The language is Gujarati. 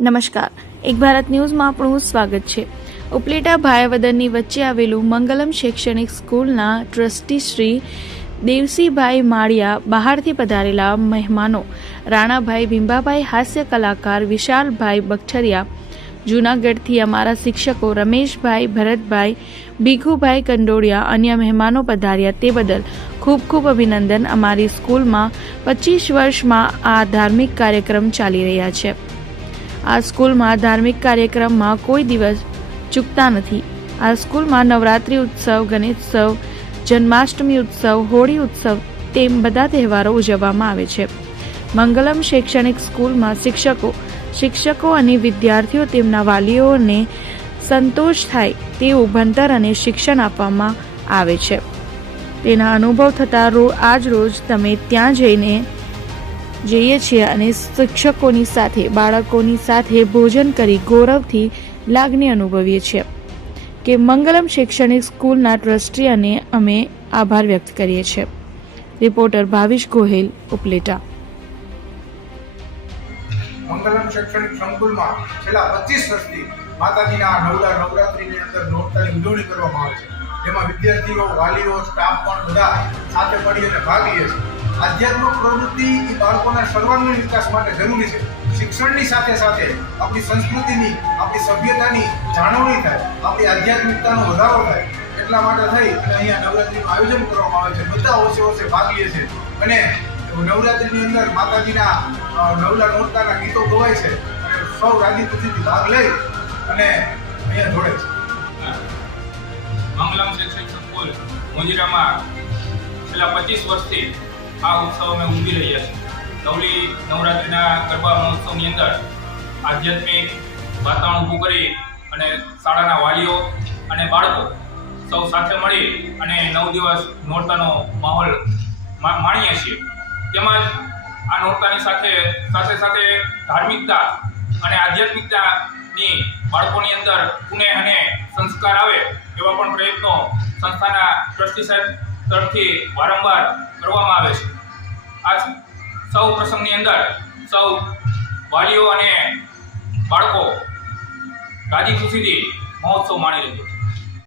નમસ્કાર. એક ભારત ન્યૂઝમાં આપણું સ્વાગત છે. ઉપલેટા ભાયાવદરની વચ્ચે આવેલું મંગલમ શૈક્ષણિક સ્કૂલના ટ્રસ્ટી શ્રી દેવસીભાઈ માળિયા બહારથી પધારેલા મહેમાનો રાણાભાઈ ભીંબાભાઈ હાસ્ય કલાકાર વિશાલભાઈ બગઠરિયા જૂનાગઢથી અમારા શિક્ષકો રમેશભાઈ ભરતભાઈ, ભીખુભાઈ કંડોળિયા અન્ય મહેમાનો પધાર્યા તે બદલ ખૂબ ખૂબ અભિનંદન અમારી સ્કૂલમાં પચીસ વર્ષમાં આ ધાર્મિક કાર્યક્રમ ચાલી રહ્યા છે. આ સ્કૂલમાં ધાર્મિક કાર્યક્રમમાં કોઈ દિવસ ચૂકતા નથી. આ સ્કૂલમાં નવરાત્રિ ઉત્સવ ગણેશોત્સવ જન્માષ્ટમી ઉત્સવ, હોળી ઉત્સવ તેમ બધા તહેવારો ઉજવવામાં આવે છે. મંગલમ શૈક્ષણિક સ્કૂલમાં શિક્ષકો શિક્ષકો અને વિદ્યાર્થીઓ તેમના વાલીઓને સંતોષ થાય તેવું ભણતર અને શિક્ષણ આપવામાં આવે છે. તેના અનુભવ થતાં રો, આજ રોજ તમે ત્યાં જઈને જઈએ છીએ અને શિક્ષકોની સાથે, બાળકોની સાથે ભોજન કરી ગૌરવથી લાગણી અનુભવીએ છીએ. કે મંગલમ શૈક્ષણિક સ્કૂલના ટ્રસ્ટી અને અમે આભાર વ્યક્ત કરીએ છીએ. રિપોર્ટર ભાવિશ ગોહેલ, ઉપલેટા. મંગલમ શૈક્ષણિક સંકુલમાં છેલ્લા પચીસ વર્ષથી માતાજીના નવલા નવરાત્રિની અંદર નોરતાની ઉજવણી કરવામાં આવે છે. જેમાં વિદ્યાર્થીઓ, વાલીઓ, સ્ટાફ પણ બધા સાથે મળી અને ભાગ લે છે. આધ્યાત્મિક પ્રવૃત્તિ એ બાળકોના સર્વાંગીણ વિકાસ માટે જરૂરી છે. શિક્ષણની સાથે સાથે આપણી સંસ્કૃતિની, આપણી સભ્યતાની જાળવણી થાય, આપણી આધ્યાત્મિકતાનો વધારો થાય, એટલા માટે થઈ અહીંયા નવરાત્રિનું આયોજન કરવામાં આવે છે. બધા ઓછે ઓછે ભાગ લે છે. અને નવરાત્રિની અંદર માતાજીના નવલા નોરતાના ગીતો ગવાય છે. સૌ રાજી ખુશીથી ભાગ લઈ અને અહીંયા જોડે છે. મંગલમ શૈક્ષણિક સંકુલ મોજીરામાં છેલ્લા પચીસ વર્ષથી આ ઉત્સવ અમે ઉજવી રહ્યા છીએ. નવલી નવરાત્રિના ગરબા મહોત્સવની અંદર આધ્યાત્મિક વાતાવરણ ઊભું કરી અને શાળાના વાલીઓ અને બાળકો સૌ સાથે મળી અને નવ દિવસ નોરતાનો માહોલ માણીએ છીએ. તેમજ આ નોરતાની સાથે સાથે સાથે ધાર્મિકતા અને આધ્યાત્મિકતાની બાળકોની અંદર પુણે અને સંસ્કાર આવે એવા પણ પ્રયત્નો સંસ્થાના ટ્રસ્ટી સાહેબ તરફથી વારંવાર કરવામાં આવે છે. આ સૌ પ્રસંગની અંદર સૌ વાલીઓ અને બાળકો રાજી ખુશીથી મહોત્સવ માણી રહ્યો છે.